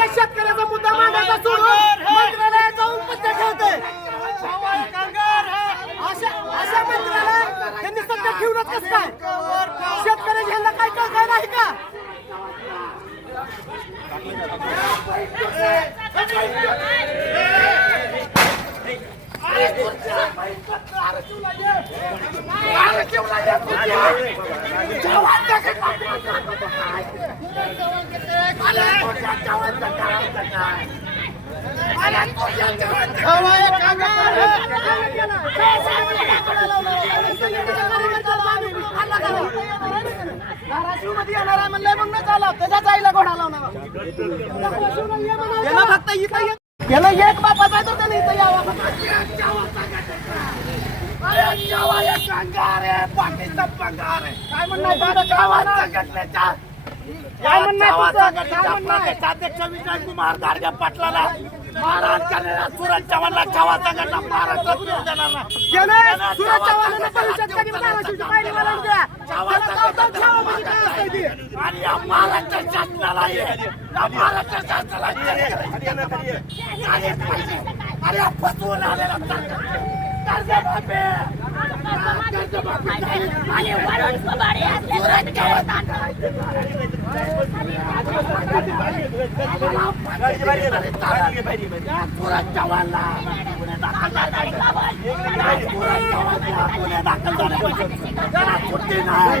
त्याने शेतकऱ्याचा मुद्दा मांडायचा सोडून मंत्रालयात जाऊन पत्ते ठेवते अशा अशा मंत्र्याला त्यांनी सत्ता ठेवलं कसं काय? शेतकऱ्याच्या ह्यांना काय कळलं नाही का? येणार आहे मग न त्याच्या घोडा लावणार फक्त इथं त्याला एक बापाचा येतो त्याने इथं यावा अंगार आहे, पाठीचा पंगार आहे. काय म्हणणं आहे दादा, काय म्हणणं आहे? काय म्हणणं आहे तुझं? काय म्हणणं आहे? अध्यक्ष विजय कुमार गाडगे पाटलाला महाराज करणाऱ्या सुरज चव्हाणला गावाचा गटा महाराष्ट्रात येऊ देणार नाही. सुरज चव्हाणांना परिषद मला? आणि या महाराष्ट्र शासनाला महाराष्ट्र शासनाला. अरे फसवून आलेला. आणि वरून सुपारी असल्यामुळे या सुरज चव्हाणला दाखल झाले दाखल झाले सुट्टी नाही.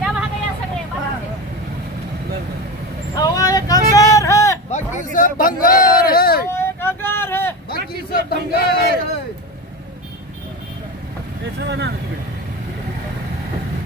या भागा या सगळे बाजूचे. हवा एक अंगार है बाकी सब भंगार.